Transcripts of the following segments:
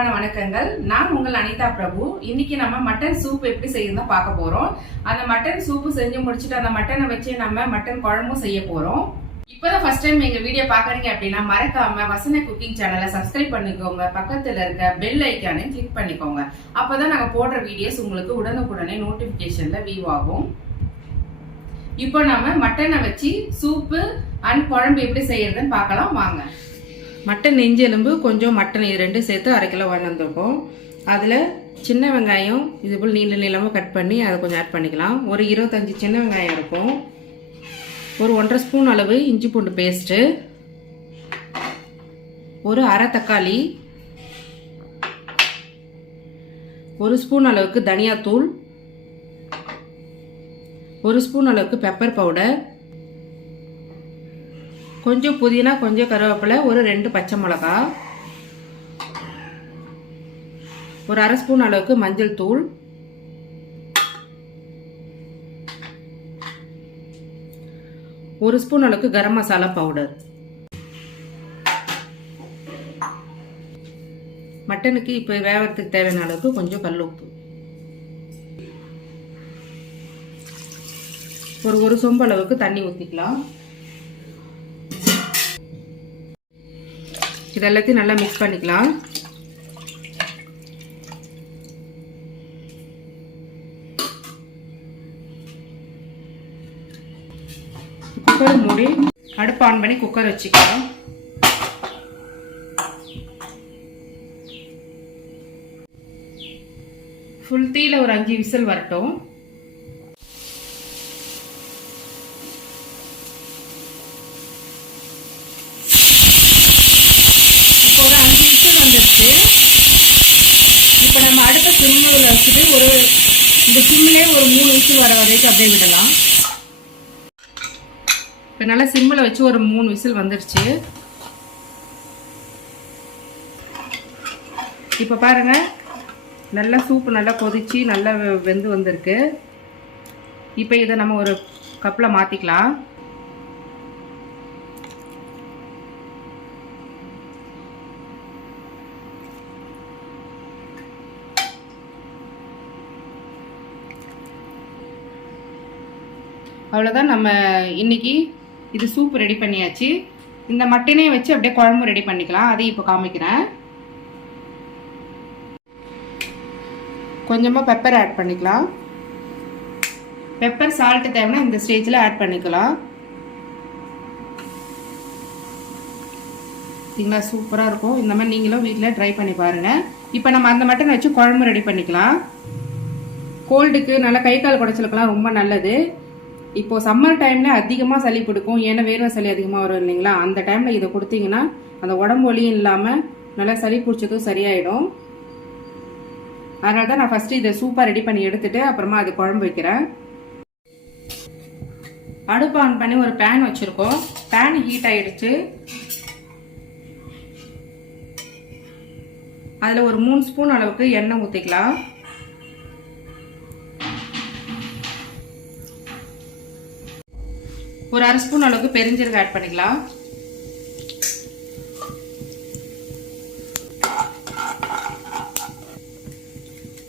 அன்பான வணக்கங்கள். நான் உங்கள் அனிதா பிரபு. இன்னைக்கு நம்ம மட்டன் சூப் எப்படி செய்யறதா பார்க்க போறோம். அந்த மட்டன் சூப் செஞ்சு முடிச்சுட்டு அந்த மட்டனை வச்சு நம்ம மட்டன் குழம்பும் செய்ய போறோம். இப்பதான் ஃபர்ஸ்ட் டைம் எங்க வீடியோ பாக்குறீங்க அப்படின்னா மறக்காம வசன குக்கிங் சேனலை சப்ஸ்கிரைப் பண்ணிக்கோங்க. பக்கத்துல இருக்க பெல் ஐக்கானையும் கிளிக் பண்ணிக்கோங்க. அப்பதான் நாங்க போடுற வீடியோஸ் உங்களுக்கு உடனுக்குடனே நோட்டிபிகேஷன்ல வியூ ஆகும். இப்போ நாம மட்டனை வச்சு சூப்பு அண்ட் குழம்பு எப்படி செய்யறதுன்னு பார்க்கலாம் வாங்க. மட்டன் நெஞ்சு எலும்பு கொஞ்சம் மட்டன் இது ரெண்டும் சேர்த்து 1/2 கிலோ வாங்கிட்டு வந்திருக்கோம். அதில் சின்ன வெங்காயம் இது போல் நீள நீளமாக கட் பண்ணி அதை கொஞ்சம் ஆட் பண்ணிக்கலாம். ஒரு 25 சின்ன வெங்காயம் இருக்கும். ஒரு 1.5 ஸ்பூன் அளவு இஞ்சி பூண்டு பேஸ்ட்டு, ஒரு அரை தக்காளி, 1 ஸ்பூன் அளவுக்கு தனியாத்தூள், 1 ஸ்பூன் அளவுக்கு பெப்பர் பவுடர், கொஞ்சம் புதினா, கொஞ்சம் கருவேப்பிலை, ஒரு 2 பச்சை மிளகா, ஒரு அரை ஸ்பூன் அளவுக்கு மஞ்சள் தூள், ஒரு ஸ்பூன் அளவுக்கு கரம் மசாலா பவுடர். மட்டனுக்கு இப்போ வேகிறதுக்கு தேவையான அளவுக்கு கொஞ்சம் கல் உப்பு, ஒரு சொம்பு அளவுக்கு தண்ணி ஊற்றிக்கலாம். இது எல்லாத்தையும் நல்லா மிக்ஸ் பண்ணிக்கலாம். குக்கர் மூடி அடுப்பு ஆன் பண்ணி குக்கர் வச்சுக்கலாம். ஃபுல் தீல ஒரு 5 விசில் வரட்டும். ஒரு 5 விசில் வந்துருச்சு. இப்போ நம்ம அடுத்த சிம்மில் வச்சுட்டு இந்த சிம்மிலே ஒரு 3 விசில் வர வரைக்கும் அப்படியே விடலாம். இப்போ நல்லா சிம்மில் வச்சு ஒரு 3 விசில் வந்துருச்சு. இப்போ பாருங்க, நல்லா சூப்பு நல்லா கொதிச்சு நல்லா வெந்து வந்திருக்கு. இப்போ இதை நம்ம ஒரு கப்பில் மாற்றிக்கலாம். அவ்வளோதான், நம்ம இன்னைக்கு இது சூப் ரெடி பண்ணியாச்சு. இந்த மட்டனே வச்சு அப்படியே குழம்பு ரெடி பண்ணிக்கலாம். அதையும் இப்போ காமிக்கிறேன். கொஞ்சமாக பெப்பர் ஆட் பண்ணிக்கலாம். பெப்பர் சால்ட்டு தேவைன்னா இந்த ஸ்டேஜில் ஆட் பண்ணிக்கலாம். சரிங்களா, சூப்பராக இருக்கும். இந்த மாதிரி நீங்களும் வீட்டில் ட்ரை பண்ணி பாருங்கள். இப்போ நம்ம அந்த மட்டனை வச்சு குழம்பு ரெடி பண்ணிக்கலாம். கோல்டுக்கு நல்லா கை கால் குடைச்சலுக்கெல்லாம் ரொம்ப நல்லது. இப்போ சம்மர் டைம்ல அதிகமாக சளி பிடிக்கும். ஏன்னா வேர்வை சளி அதிகமாக வரும் இல்லைங்களா, அந்த டைம்ல இதை கொடுத்தீங்கன்னா அந்த உடம்பு வலியும் இல்லாமல் நல்லா சளி பிடிச்சதும் சரியாயிடும். அதனால தான் நான் ஃபர்ஸ்ட் இதை சூப்பாக ரெடி பண்ணி எடுத்துட்டு அப்புறமா அது குழம்பு வைக்கிறேன். அடுப்பு ஆன் பண்ணி ஒரு பேன் வச்சிருக்கோம். பேன் ஹீட் ஆயிடுச்சு. அதில் ஒரு 3 ஸ்பூன் அளவுக்கு எண்ணெய் ஊற்றிக்கலாம். ஒரு அரை ஸ்பூன் அளவுக்கு பெருஞ்சீரகம் ஆட் பண்ணிக்கலாம்.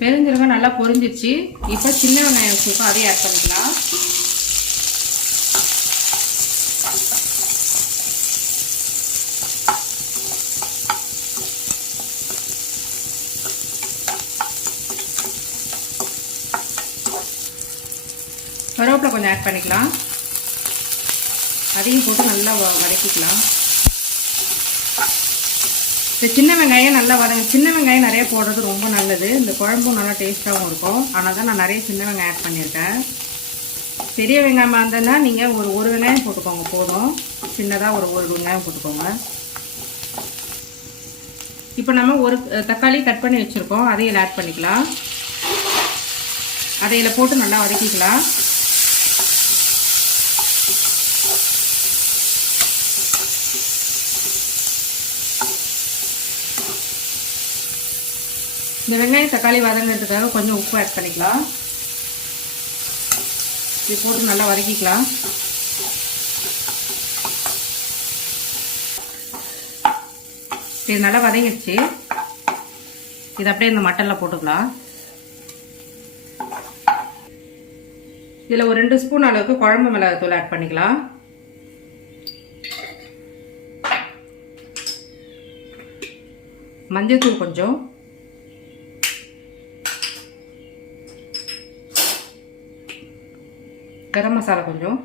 பெருஞ்சீரகம் நல்லா பொரிஞ்சிச்சு. இப்போ சின்ன வெங்காயம் வச்சுருக்கோம், அதையும் ஆட் பண்ணிக்கலாம். கருவேப்பிலை கொஞ்சம் ஆட் பண்ணிக்கலாம். அதையும் போட்டு நல்லா வதக்கிக்கலாம். இந்த சின்ன வெங்காயம் நல்லா சின்ன வெங்காயம் நிறைய போடுறது ரொம்ப நல்லது. இந்த குழம்பும் நல்லா டேஸ்ட்டாகவும் இருக்கும். ஆனால் தான் நான் நிறைய சின்ன வெங்காயம் ஆட் பண்ணியிருக்கேன். பெரிய வெங்காயமாக இருந்ததுன்னா நீங்கள் ஒரு வெங்காயம் போட்டுக்கோங்க போதும். சின்னதாக ஒரு வெங்காயம் போட்டுக்கோங்க. இப்போ நம்ம ஒரு தக்காளி கட் பண்ணி வச்சுருக்கோம், அதையும் ஆட் பண்ணிக்கலாம். அதையில் போட்டு நல்லா வதக்கிக்கலாம். இந்த வெங்காயம் தக்காளி வதங்கிறதுக்காக கொஞ்சம் உப்பு ஆட் பண்ணிக்கலாம். இது போட்டு நல்லா வதக்கிக்கலாம். இது நல்லா வதங்கிடுச்சு. இது அப்படியே இந்த மட்டன்ல போட்டுக்கலாம். இதுல ஒரு 2 ஸ்பூன் அளவுக்கு குழம்பு மிளகாய்த்தூள் ஆட் பண்ணிக்கலாம். மஞ்சள் கொஞ்சம், கரம் மசாலா கொஞ்சம்,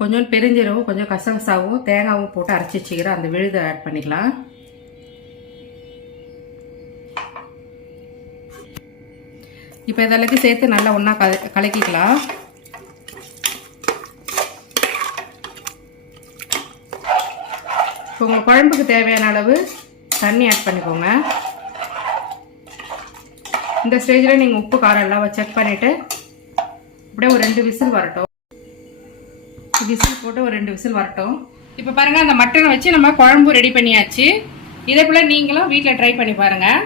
கொஞ்சம் பெருஞ்சீரகம், கொஞ்சம் கசகசாவும் தேங்காவும் போட்டு அரைச்சி வச்சுக்கிற அந்த விழுதை ஆட் பண்ணிக்கலாம். இப்போ இதெல்லாத்தையும் சேர்த்து நல்லா ஒன்றா கலக்கிக்கலாம். இப்போ உங்கள் குழம்புக்கு தேவையான அளவு தண்ணி ஆட் பண்ணிக்கோங்க. இந்த ஸ்டேஜில் நீங்கள் உப்பு காரம் எல்லாம் செக் பண்ணிவிட்டு அப்படியே ஒரு 2 விசில் வரட்டும். விசில் போட்டு ஒரு 2 விசில் வரட்டும். இப்போ பாருங்கள், அந்த மட்டனை வச்சு நம்ம குழம்பு ரெடி பண்ணியாச்சு. இதே போல் நீங்களும் வீட்டில் ட்ரை பண்ணி பாருங்கள்.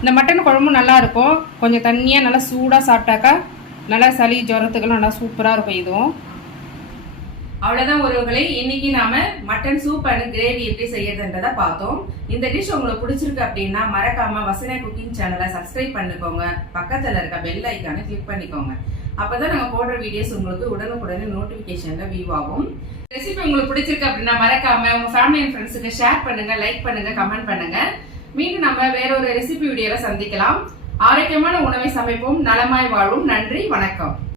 இந்த மட்டன் குழம்பும் நல்லா இருக்கும். கொஞ்சம் தண்ணியாக நல்லா சூடாக சாப்பிட்டாக்கா நல்லா சளி ஜுரத்துக்கெல்லாம் நல்லா சூப்பராக இருக்கும். இதுவும் அவ்வளவுதான் உறவுகளே, இன்னைக்கு நாம மட்டன் சூப் அண்ட் கிரேவி எப்படி செய்யறதுன்றத பார்த்தோம். இந்த டிஷ் உங்களுக்கு பிடிச்சிருக்கு அப்படின்னா மறக்காம வசனா குக்கிங் சேனலை சப்ஸ்கிரைப் பண்ணிக்கோங்க. பக்கத்துல இருக்க பெல் ஐக்கானை கிளிக் பண்ணிக்கோங்க. அப்பதான் நாங்க போடுற வீடியோஸ் உங்களுக்கு உடனுக்குடனே நோட்டிபிகேஷன்ல வியூ ஆகும். ரெசிபி உங்களுக்கு பிடிச்சிருக்கு அப்படின்னா மறக்காம உங்க ஃபேமிலி அண்ட் ஃப்ரெண்ட்ஸுக்கு ஷேர் பண்ணுங்க, லைக் பண்ணுங்க, கமெண்ட் பண்ணுங்க. மீண்டும் நம்ம வேற ஒரு ரெசிபி வீடியோல சந்திக்கலாம். ஆரோக்கியமான உணவை சமைப்போம், நலமாய் வாழும். நன்றி, வணக்கம்.